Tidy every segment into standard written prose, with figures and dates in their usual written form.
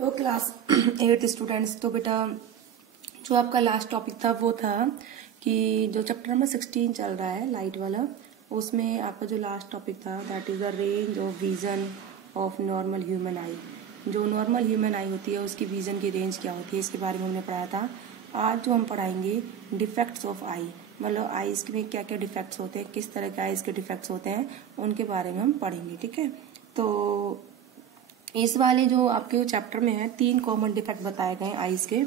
Hello class 8 students. तो बेटा जो आपका लास्ट टॉपिक था वो था कि जो चैप्टर नंबर 16 चल रहा है लाइट वाला, उसमें आपका जो लास्ट टॉपिक था that is the range of vision of normal human आई। जो नॉर्मल ह्यूमन आई होती है उसकी विजन की रेंज क्या होती है इसके बारे में हमने पढ़ाया था। आज जो हम पढ़ाएंगे डिफेक्ट्स ऑफ आई, मतलब आईज में क्या क्या डिफेक्ट्स होते हैं, किस तरह के आईज के डिफेक्ट्स होते हैं, उनके बारे में हम पढ़ेंगे। ठीक है, तो इस वाले जो आपके चैप्टर में है 3 कॉमन डिफेक्ट बताए गए आईज के।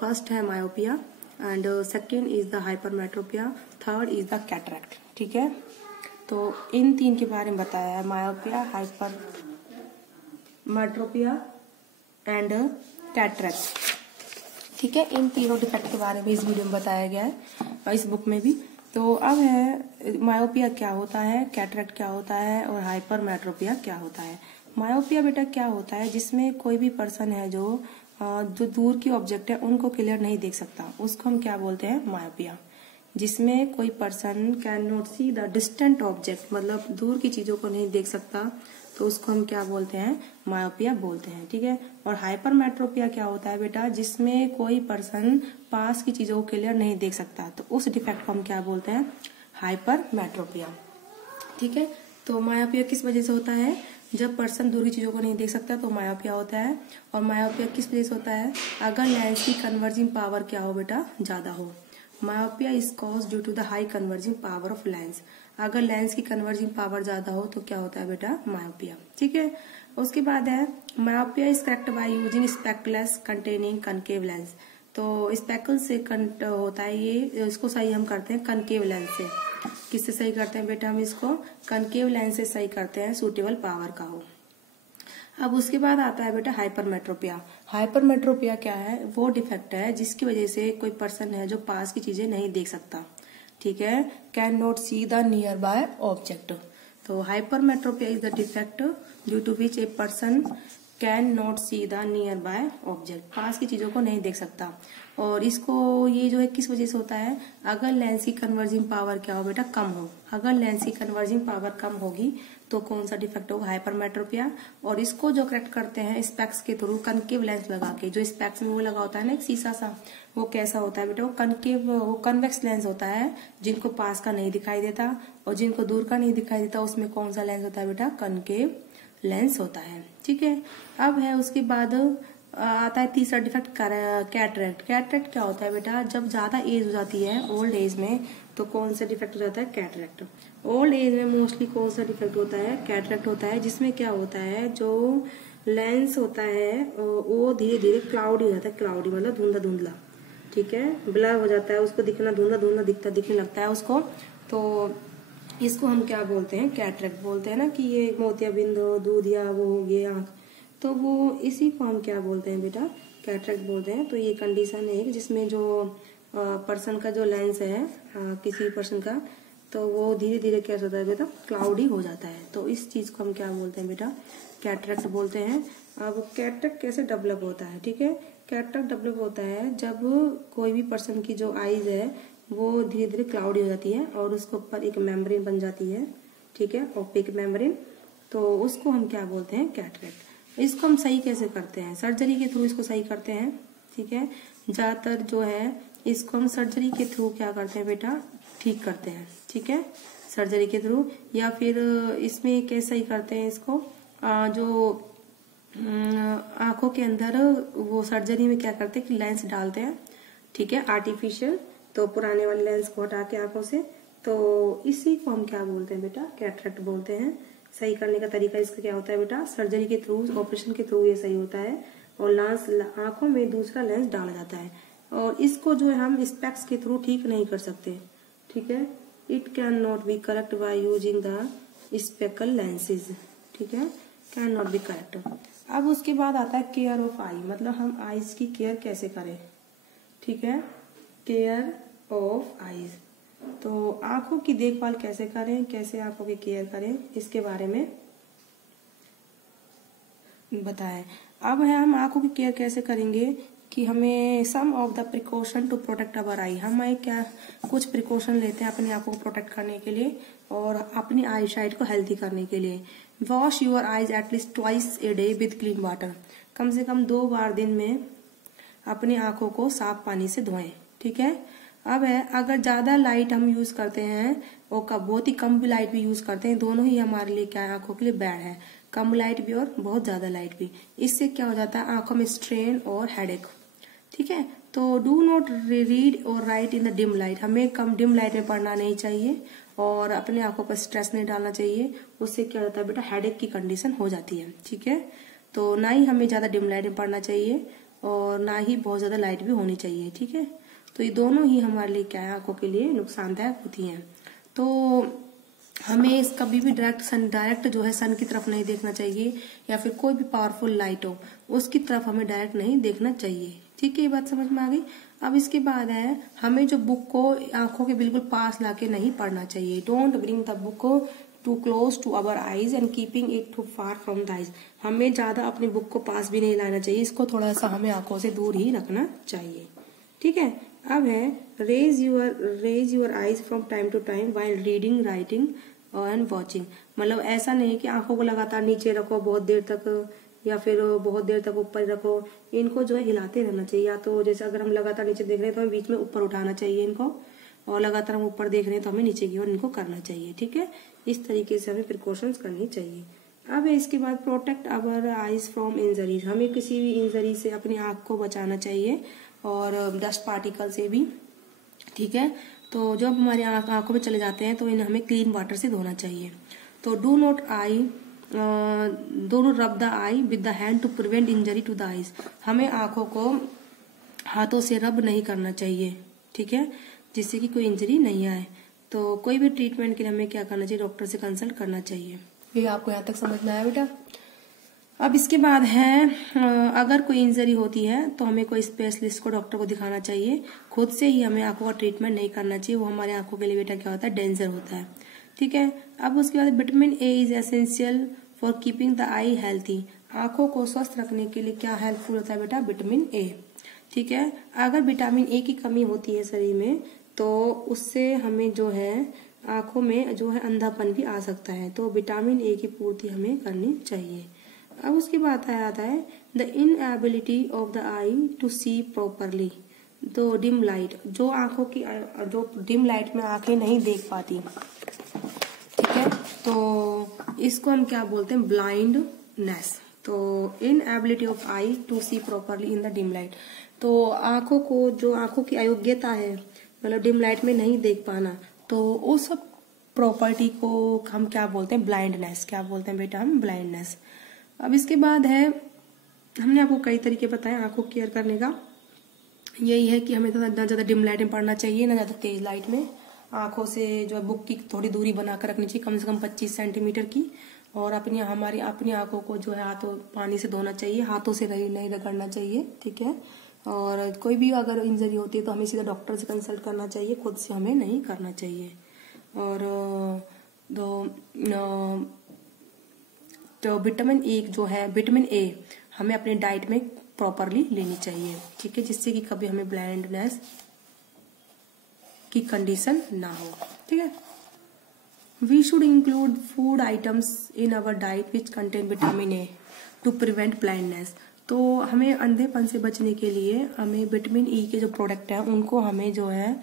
फर्स्ट है myopia and second is the hypermetropia, third is the cataract. ठीक है, तो इन 3 के बारे में बताया है, मायोपिया, हाइपरमेट्रोपिया एंड कैटरेक्ट। ठीक है, इन तीनों डिफेक्ट के बारे में इस वीडियो में बताया गया है, इस बुक में भी। तो अब है मायोपिया क्या होता है, कैटरेक्ट क्या होता है और हाइपरमेट्रोपिया क्या होता है। मायोपिया बेटा क्या होता है, जिसमें कोई भी पर्सन है जो दूर की ऑब्जेक्ट है उनको क्लियर नहीं देख सकता, उसको हम क्या बोलते हैं, मायोपिया। जिसमें कोई person can not see the distant object, मतलब दूर की चीजों को नहीं देख सकता, तो उसको हम क्या बोलते हैं, मायोपिया बोलते हैं। ठीक है, और हाइपरमेट्रोपिया क्या होता है बेटा, जिसमें कोई पर्सन पास की चीजों को क्लियर नहीं देख सकता, तो उस डिफेक्ट को हम क्या बोलते हैं, हाइपरमेट्रोपिया। ठीक है, तो मायोपिया किस वजह से होता है, जब पर्सन दूर की चीजों को नहीं देख सकता तो मायोपिया होता है। और मायोपिया किस वजह से होता है, अगर लेंस की कन्वर्जिंग पावर क्या हो बेटा, ज्यादा हो। Myopia is cause due to the high converging power of lens. अगर लेंस की कन्वर्जिंग पावर ज्यादा हो तो क्या होता है बेटा, मायोपिया। ठीक है, उसके बाद है myopia is correct by using spectacles containing concave lens. तो स्पेकल से होता है ये, इसको सही हम करते हैं कनकेव लेंस से। किससे सही करते हैं बेटा, हम इसको कनकेव लेंस से सही करते हैं, सूटेबल पावर का हो। अब उसके बाद आता है बेटा हाइपरमेट्रोपिया। हाइपरमेट्रोपिया क्या है, वो डिफेक्ट है जिसकी वजह से कोई पर्सन है जो पास की चीजें नहीं देख सकता। ठीक है, can not see the nearby object. तो hypermetropia is the defect due to which a person can not see the nearby object, पास की चीजों को नहीं देख सकता। और इसको ये जो है किस वजह से होता है, अगर लेंस की कन्वर्जिंग पावर क्या हो बेटा, कम हो। अगर लेंस की कन्वर्जिंग पावर कम होगी तो कौन सा डिफेक्ट होगा, हाइपरमेट्रोपिया। और इसको जो करेक्ट करते हैं स्पेक्स के थ्रू, कनकेव लेंस लगा के। जो स्पेक्स में वो लगा होता है ना एक शीशा सा, वो कैसा होता है बेटा, वो कनकेव, वो कन्वेक्स लेंस होता है, जिनको पास का नहीं दिखाई देता और जिनको दूर का नहीं दिखाई देता, उसमें कौन सा लेंस होता है बेटा, कनकेव लेंस होता है। ठीक है, अब है उसके बाद आता है तीसरा डिफेक्ट, कैटरेक्ट। कैटरेक्ट क्या होता है बेटा, जब ज्यादा एज हो जाती है ओल्ड एज में तो कौन सा डिफेक्ट हो जाता है, कैटरेक्ट। ओल्ड एज में मोस्टली कौन सा डिफेक्ट होता है, कैटरेक्ट होता है, जिसमें क्या होता है, जो लेंस होता है वो धीरे धीरे क्लाउडी हो जाता है, क्लाउडी मतलब धुंधला धुंधला। ठीक है, ब्लर हो जाता है, उसको दिखना धुंधला धुंधला दिखने लगता है उसको। तो इसको हम क्या बोलते हैं, कैटरेक्ट बोलते हैं ना, कि ये मोतियाबिंद दूधिया वो हो गए आंख, तो वो इसी को हम क्या बोलते हैं बेटा, कैटरेक्ट बोलते हैं। तो ये कंडीशन है जिसमें जो पर्सन का जो लेंस है किसी पर्सन का, तो वो धीरे धीरे क्या होता है बेटा, क्लाउडी हो जाता है। तो इस चीज को हम क्या बोलते हैं बेटा, कैटरेक्ट बोलते हैं। अब कैटरेक्ट कैसे डेवलप होता है, ठीक है, कैटरेक्ट डेवलप होता है जब कोई भी पर्सन की जो आईज है वो धीरे धीरे क्लाउडी हो जाती है और उसके ऊपर एक मेम्ब्रेन बन जाती है। ठीक है, ओपेक मेम्ब्रेन, तो उसको हम क्या बोलते हैं, कैटरेक्ट। इसको हम सही कैसे करते हैं, सर्जरी के थ्रू इसको सही करते हैं। ठीक है, ज्यादातर जो है इसको हम सर्जरी के थ्रू क्या करते हैं बेटा, ठीक करते हैं। ठीक है, सर्जरी के थ्रू, या फिर इसमें कैसे सही करते हैं इसको, जो आंखों के अंदर वो सर्जरी में क्या करते हैं कि लेंस डालते हैं। ठीक है, आर्टिफिशियल, तो पुराने वाले लेंस को हटा के आंखों से, तो इसी को हम क्या बोलते हैं बेटा, कैटरेक्ट बोलते हैं। सही करने का तरीका इसका क्या होता है बेटा, सर्जरी के थ्रू, ऑपरेशन के थ्रू ये सही होता है और आंखों में दूसरा लेंस डाला जाता है। और इसको जो है हम स्पेक्स के थ्रू ठीक नहीं कर सकते। ठीक है, it can not be correct by using the speckle lenses. ठीक है, कैन नॉट बी करेक्ट। अब उसके बाद आता है केयर ऑफ आई, मतलब हम आईज की केयर कैसे करें। ठीक है, केयर ऑफ आईज, तो आंखों की देखभाल कैसे करें, कैसे आंखों की केयर करें, इसके बारे में बताएं। अब है हम आंखों की केयर कैसे करेंगे कि हमें some of the precaution to protect our eye, हम क्या कुछ प्रिकॉशन लेते हैं अपनी आंखों को प्रोटेक्ट करने के लिए और अपनी आई साइट को हेल्थी करने के लिए। Wash your eyes at least twice a day with clean water, कम से कम 2 बार दिन में अपनी आंखों को साफ पानी से धोएं। ठीक है। अब है, अगर ज्यादा लाइट हम यूज करते हैं और बहुत ही कम भी लाइट भी यूज करते हैं, दोनों ही हमारे लिए क्या है, आंखों के लिए बैड है। कम लाइट भी और बहुत ज्यादा लाइट भी, इससे क्या हो जाता है, आंखों में स्ट्रेन और हेडेक। ठीक है। तो डू नॉट रीड और right in the dim light, हमें कम डिम लाइट में पढ़ना नहीं चाहिए और अपने आंखों पर स्ट्रेस नहीं डालना चाहिए। उससे क्या होता है बेटा, हेडेक की कंडीशन हो जाती है। ठीक है। तो ना ही हमें ज्यादा डिम लाइट में पढ़ना चाहिए और ना ही बहुत ज्यादा लाइट भी होनी चाहिए। ठीक है। तो ये दोनों ही हमारे लिए क्या है, आंखों के लिए नुकसानदायक होती हैं। तो हमें कभी भी डायरेक्ट जो है सन की तरफ नहीं देखना चाहिए, या फिर कोई भी पावरफुल लाइट हो उसकी तरफ हमें डायरेक्ट नहीं देखना चाहिए। ठीक है, ये बात समझ में आ गई। अब इसके बाद है, हमें जो बुक को आंखों के बिल्कुल पास लाके नहीं पढ़ना चाहिए। Don't bring the book too close to our eyes and keeping it too far from the eyes, हमें ज्यादा अपनी बुक को पास भी नहीं लाना चाहिए, इसको थोड़ा सा हमें आंखों से दूर ही रखना चाहिए। ठीक है। अब है, raise your eyes from time to time while reading, writing and watching. मतलब ऐसा नहीं कि आंखों को लगातार नीचे रखो बहुत देर तक, या फिर बहुत देर तक ऊपर रखो। इनको जो है हिलाते रहना चाहिए, या तो जैसे अगर हम लगातार नीचे देख रहे हैं तो हमें बीच में ऊपर उठाना चाहिए इनको, और लगातार हम ऊपर देख रहे हैं तो हमें नीचे की ओर इनको करना चाहिए। ठीक है। इस तरीके से हमें प्रिकॉशंस करनी चाहिए। अब इसके बाद, protect our eyes from injuries, हमें किसी भी इंजरी से अपनी आंख को बचाना चाहिए और डस्ट पार्टिकल से भी। ठीक है। तो जब हमारे आंखों में चले जाते हैं तो इन्हें हमें क्लीन वाटर से धोना चाहिए। तो do not rub the eye with the hand to prevent injury to the eyes, हमें आंखों को हाथों से रब नहीं करना चाहिए। ठीक है, जिससे कि कोई इंजरी नहीं आए। तो कोई भी ट्रीटमेंट के लिए हमें क्या करना चाहिए, डॉक्टर से कंसल्ट करना चाहिए। ये आपको यहाँ तक समझ में आया बेटा। अब इसके बाद है, अगर कोई इंजरी होती है तो हमें कोई स्पेशलिस्ट को, डॉक्टर को दिखाना चाहिए। खुद से ही हमें आंखों का ट्रीटमेंट नहीं करना चाहिए, वो हमारे आंखों के लिए बेटा क्या होता है, डेंजर होता है। ठीक है। अब उसके बाद, vitamin A is essential for keeping the I healthy, आंखों को स्वस्थ रखने के लिए क्या हेल्पफुल होता है बेटा, विटामिन ए। ठीक है। अगर विटामिन ए की कमी होती है शरीर में तो उससे हमें जो है आंखों में जो है अंधापन भी आ सकता है। तो विटामिन ए की पूर्ति हमें करनी चाहिए। अब उसके बाद आता है, the inability of the eye to see properly, तो डिम लाइट, जो आंखों की, जो डिम लाइट में आंखें नहीं देख पाती। ठीक है। तो इसको हम क्या बोलते हैं, ब्लाइंडनेस। तो inability of eye to see properly in the dim light, तो आंखों को, जो आंखों की अयोग्यता है, मतलब डिम लाइट में नहीं देख पाना, तो उस प्रॉपर्टी को हम क्या बोलते हैं, ब्लाइंडनेस। क्या बोलते हैं बेटा हम, ब्लाइंडनेस। अब इसके बाद है, हमने आपको कई तरीके बताए आंखों को केयर करने का। यही है कि हमें ना ज्यादा डिम लाइट में पढ़ना चाहिए, ना ज्यादा तेज लाइट में। आंखों से जो है बुक की थोड़ी दूरी बनाकर रखनी चाहिए, कम से कम 25 सेंटीमीटर की। और अपनी आंखों को जो है हाथों पानी से धोना चाहिए, हाथों से नहीं रगड़ना चाहिए। ठीक है। और कोई भी अगर इंजरी होती है तो हमें सीधा डॉक्टर से कंसल्ट करना चाहिए, खुद से हमें नहीं करना चाहिए। और तो विटामिन ए जो है, विटामिन ए हमें अपनी डाइट में प्रॉपरली लेनी चाहिए। ठीक है, जिससे कि कभी हमें ब्लाइंडनेस की कंडीशन ना हो। ठीक है। We should include food items in our diet which contain vitamin A to prevent blindness, तो हमें अंधेपन से बचने के लिए हमें विटामिन ई के जो प्रोडक्ट है उनको हमें जो है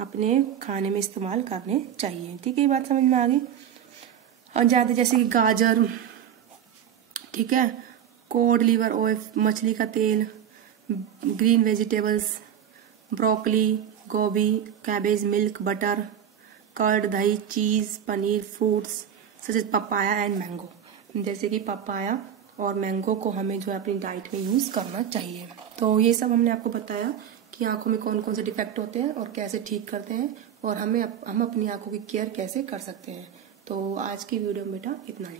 अपने खाने में इस्तेमाल करने चाहिए। ठीक है, ये बात समझ में आ गई। और ज्यादा जैसे कि गाजर, ठीक है, कोड लिवर ऑयल, मछली का तेल, ग्रीन वेजिटेबल्स, ब्रोकली, गोभी, कैबेज, मिल्क, बटर, कर्ड, दही, cheese, paneer, fruits such as papaya and mango, जैसे कि पपाया और मैंगो को हमें जो है अपनी डाइट में यूज करना चाहिए। तो ये सब हमने आपको बताया कि आंखों में कौन कौन से डिफेक्ट होते हैं और कैसे ठीक करते हैं, और हम अपनी आंखों की केयर कैसे कर सकते हैं। तो आज की वीडियो में बेटा इतना ही।